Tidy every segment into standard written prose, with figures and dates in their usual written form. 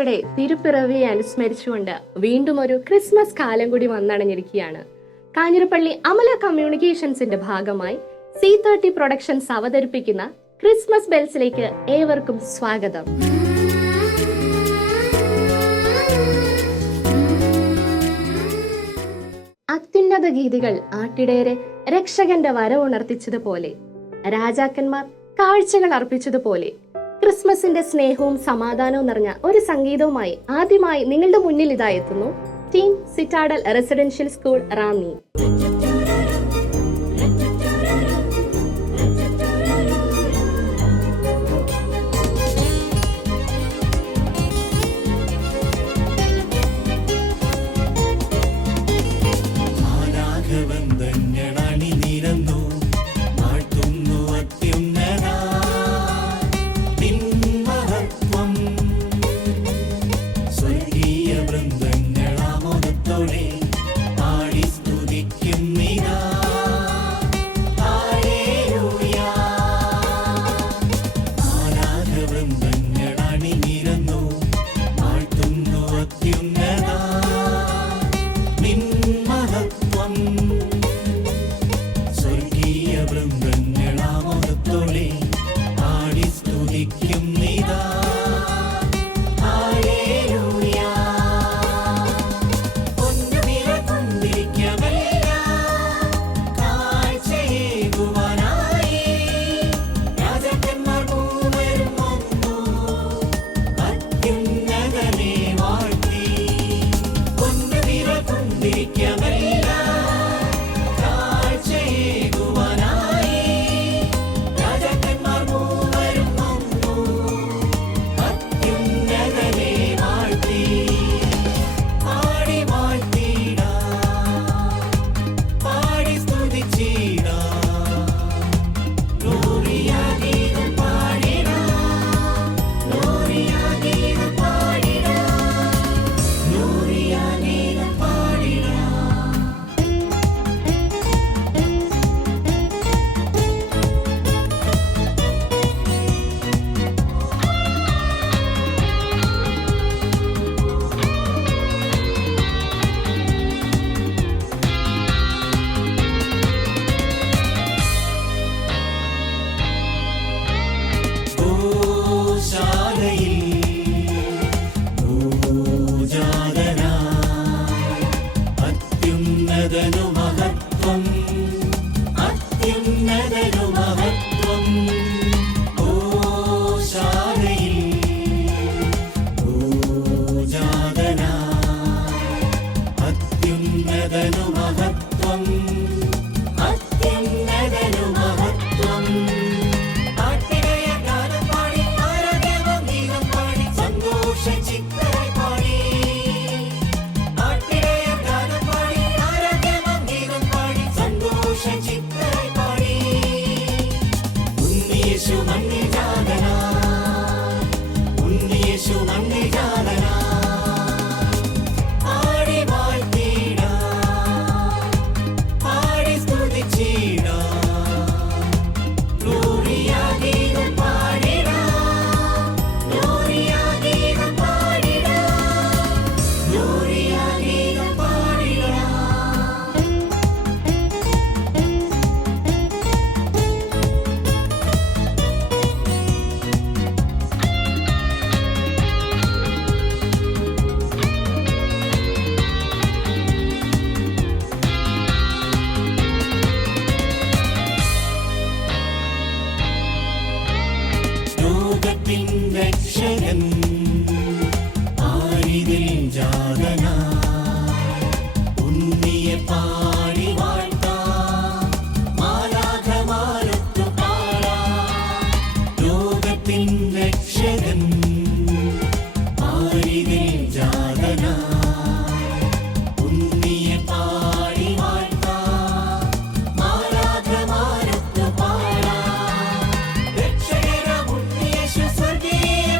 ഈശോയുടെ തിരുപ്പിറവിയെ അനുസ്മരിച്ചുകൊണ്ട് വീണ്ടും ഒരു ക്രിസ്മസ് കാലം കൂടി വന്നടഞ്ഞിരിക്കുകയാണ്. കാഞ്ഞിരപ്പള്ളി അമല കമ്മ്യൂണിക്കേഷൻസിന്റെ ഭാഗമായി C30 പ്രൊഡക്ഷൻസ് അവതരിപ്പിക്കുന്ന ക്രിസ്മസ് ബെൽസിലേക്ക് ഏവർക്കും സ്വാഗതം. അത്യുന്നത ഗീതികൾ ആട്ടിടയരെ രക്ഷകന്റെ വരവുണർത്തിച്ചതുപോലെ, രാജാക്കന്മാർ കാഴ്ചകൾ അർപ്പിച്ചതുപോലെ ക്രിസ്മസിന്റെ സ്നേഹവും സമാധാനവും നിറഞ്ഞ ഒരു സംഗീതവുമായി ആദ്യമായി നിങ്ങളുടെ മുന്നിൽ ഇതാ എത്തുന്നു team citadel residential school Ranni.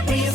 പ്രിയ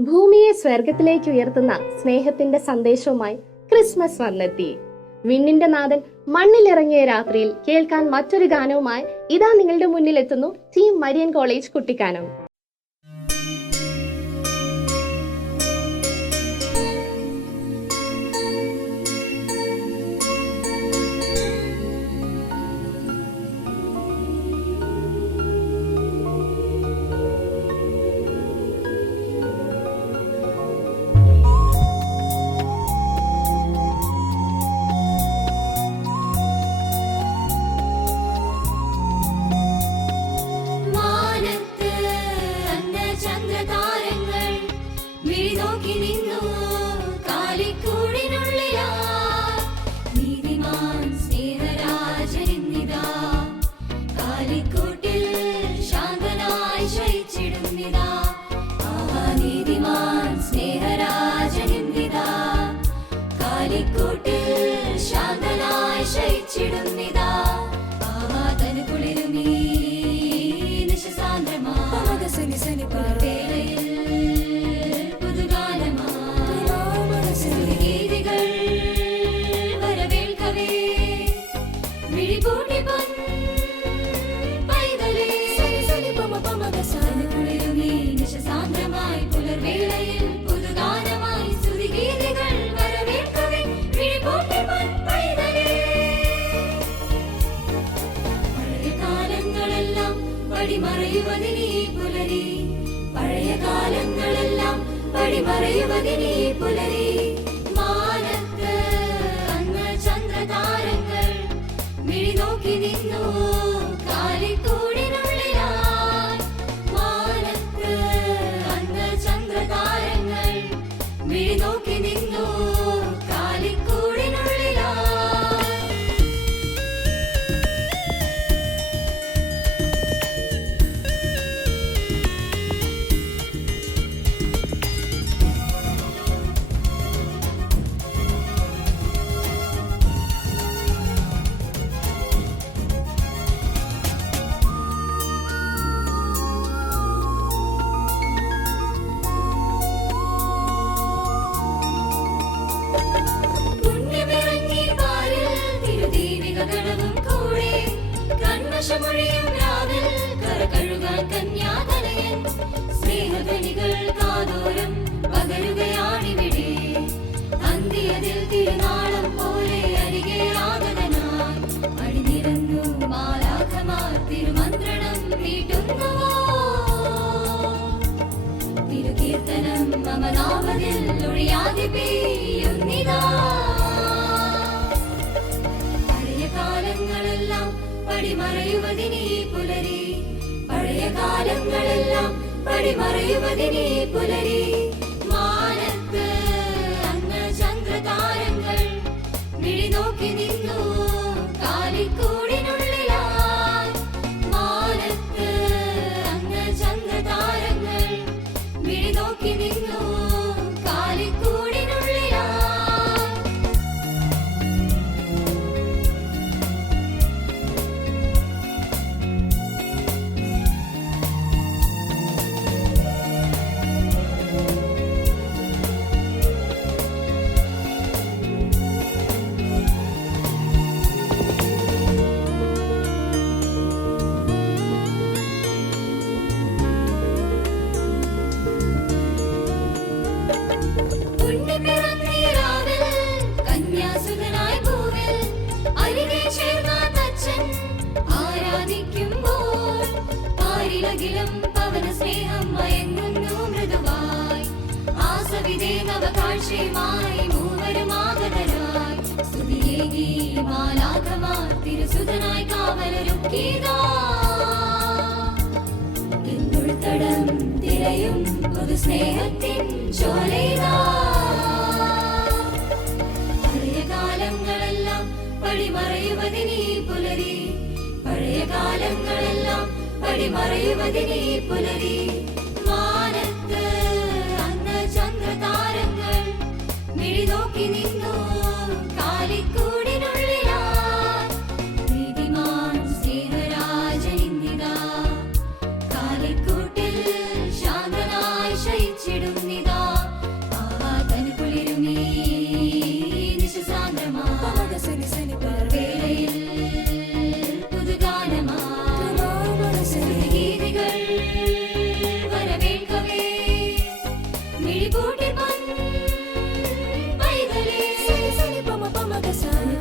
ഭൂമിയെ സ്വർഗത്തിലേക്ക് ഉയർത്തുന്ന സ്നേഹത്തിന്റെ സന്ദേശവുമായി ക്രിസ്മസ് വന്നെത്തി. വിണ്ണിന്റെ നാഥൻ മണ്ണിലിറങ്ങിയ രാത്രിയിൽ കേൾക്കാൻ മറ്റൊരു ഗാനവുമായി ഇതാ നിങ്ങളുടെ മുന്നിൽ എത്തുന്നു ടീം മരിയൻ കോളേജ് കുട്ടിക്കാനം. ായി മൂവരുമാകരായി സ്തുതിയേകി മാലാഖമാ സുതനായി കാവലൊരുക്കിയതാ. എന്നുൾത്തടം തിരയും പുതു സ്നേഹത്തിൻ ചോലയിതാ. പഴയ കാലങ്ങളെല്ലാം പടിമറയുവതിനീ പുലരി, പഴയ കാലങ്ങളെല്ലാം പടിമറയുവതിനീ പുലരി. മാനത്ത് അന്ന് ചന്ദ്രതാരങ്ങൾ മിഴി നോക്കി നിന്നു കാലിക്കൂടിനുള്ളിലാ. നീതിമാൻ സ്നേഹരാജനിന്നിതാ കാലിക്കൂട്ടിൽ ശാന്തനായി ശയിച്ചിടുന്നിതാ. ആവാതൻ കുളിരുമീ നിശസാന്ദ്രമാ വേളയിൽ പുതുഗാനമാ ഗീതികൾ വരവേൽക്കവേ മിഴിപൂട്ടി പൈതലേ.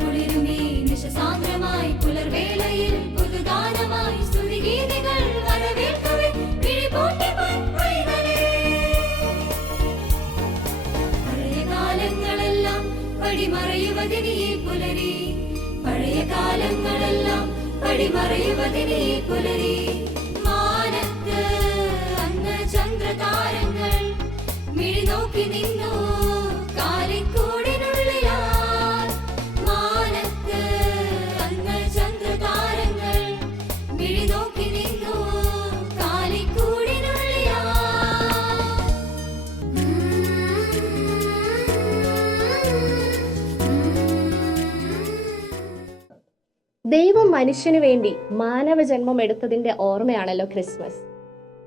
കുളിരുമീ നിശസാന്ദ്രമായി പുലർവേളയിൽ പുതുഗാനമായി സ്തുതിഗീതികൾ വരവേൽക്കവേ മിഴിപൂട്ടി പൈതലേ. പഴയ കാലങ്ങളെല്ലാം പടിമറയുവതിനീ പുലരി, പഴയ കാലങ്ങളെല്ലാം പടിമറയുവതിനീ പുലരി. മാനത്ത് അന്ന് ചന്ദ്രതാരങ്ങൾ മിഴി നോക്കി നിന്നു കാലിക്കൂടിനുള്ളിലാ. മാനത്ത് അന്ന് ചന്ദ്രതാരങ്ങൾ മിഴി നോക്കി നിന്നു കാലിക്കൂടിനുള്ളിലാ. ദൈവം മനുഷ്യനു വേണ്ടി മാനവജന്മം എടുത്തതിന്റെ ഓർമ്മയാണല്ലോ ക്രിസ്മസ്.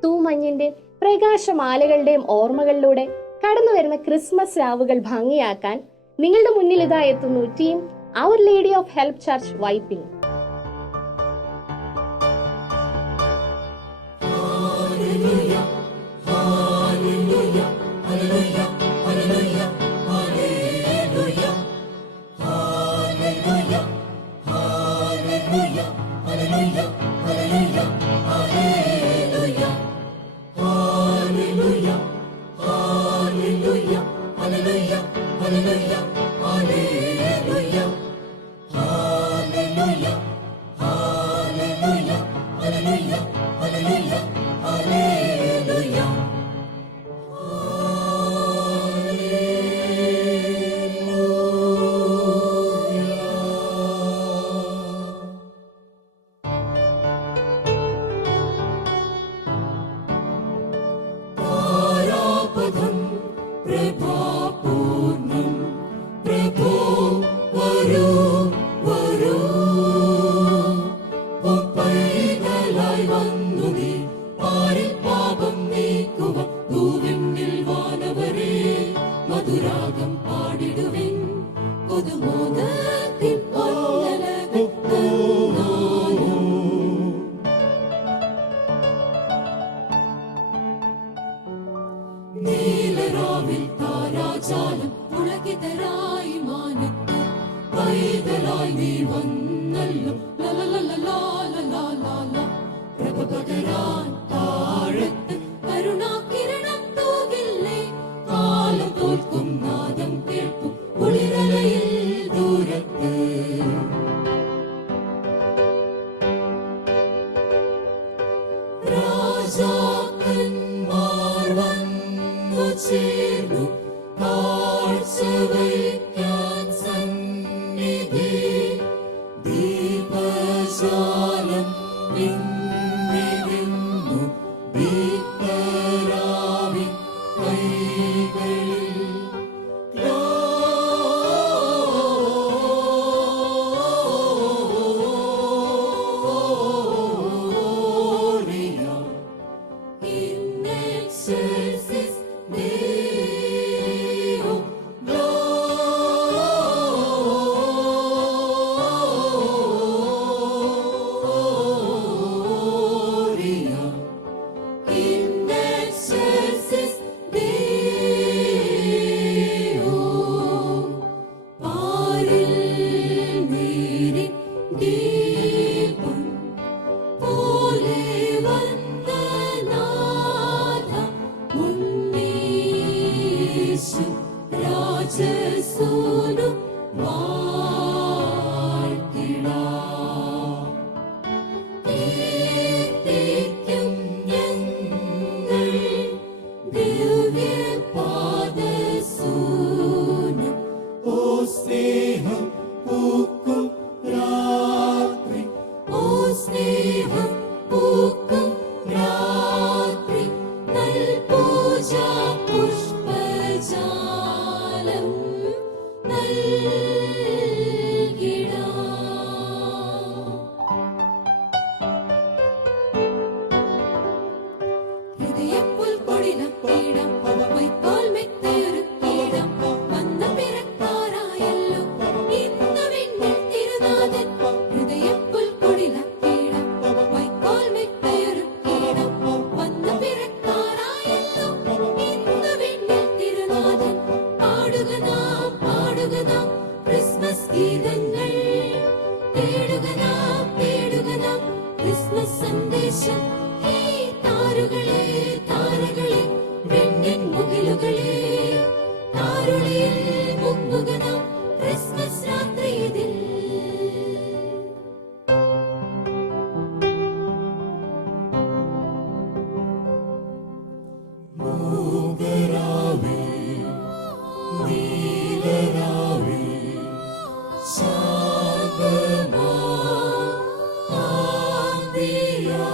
തൂമഞ്ഞിന്റെ പ്രകാശമാലകളുടെയും ഓർമ്മകളിലൂടെ കടന്നു വരുന്ന ക്രിസ്മസ് രാവുകൾ ഭംഗിയാക്കാൻ നിങ്ങളുടെ മുന്നിൽ ഇതാ എത്തുന്നു team our lady of help church വൈപ്പിംഗ്. നീലരാവിൽ താരാജാലം പുളകിതരായി മാനത്ത് പൈതലായി നീ വന്നല്ലോ. പ്രഭ പകരാൻ താഴത്ത് കരുണാകിരണം തൂകില്ലേ. കാലം തോൽക്കും നാദം കേൾക്കും കുളിരലയിൽ ദൂരത്ത്. രാജാക്കന്മാർ വന്നു ചേർന്നു കാഴ്ച വയ്ക്കാൻ സന്നിധി. ദീപജാലം പിന്നിരുന്നു ദീപരാവിൻ കൈകളിൽ. രാജസൂനു വാഴ്ത്തിടാം. പാടുക നാം ക്രിസ്മസ് സന്ദേശം. ഹേ താരുകളെ താരകളെ വെണ്ണിൻ മുകിലുകളെ താരുളിയിൽ മുങ്ങുക നാം ക്രിസ്മസ് രാത്രിയിൽ. മൂകരാവേ നീലരാവേ ശാന്തമാ ആന്തിയാ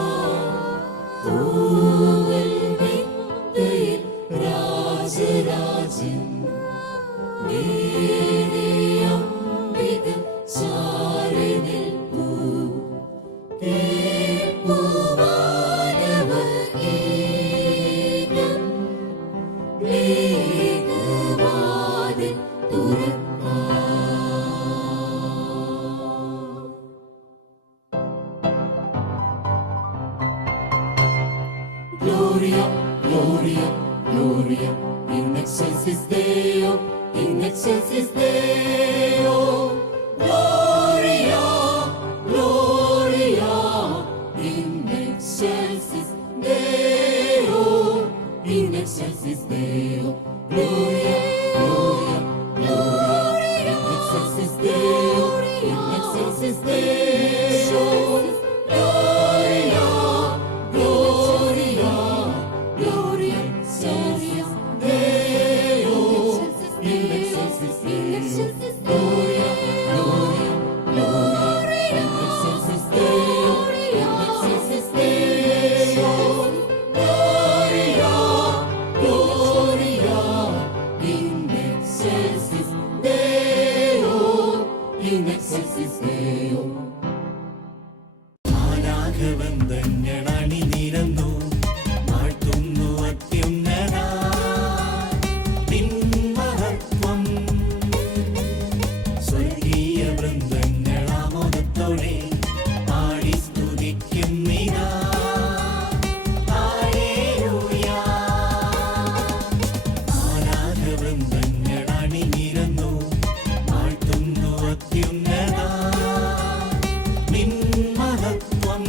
തൂവൽ മെത്തയിൽ രാജരാജൻ മേരിയംബിക ചാരി നിൽപ്പൂ. കേൾപ്പൂ വാനവഗീതം മേഘവാതിൽ തുറക്കാം. Gloria, Gloria, Gloria, in excelsis Deo, in excelsis Deo. Gloria, Gloria, in excelsis Deo, in excelsis Deo. Gloria, Gloria, Gloria, in excelsis Deo, in excelsis Deo. Gloria, Gloria, Gloria, excelsis Deo, in excelsis Deo. Gloria, Gloria, Gloria, in excelsis Deo, in excelsis Deo. Gloria, Gloria, in excelsis Deo, in excelsis Deo. മാലാഖവൃന്ദങ്ങളണി നിരന്നു വാഴ്ത്തുന്നു അത്യുന്നത നിൻ മഹത്വം. സ്വർഗീയ വൃന്ദങ്ങളാമോദത്തോടെ പാടി സ്തുതിക്കുന്നിതാ. Hallelujah. മാലാഖവൃന്ദങ്ങളണി നിരന്നു വാഴ്ത്തുന്നു അത്യുന്നത നിൻ മഹത്വം.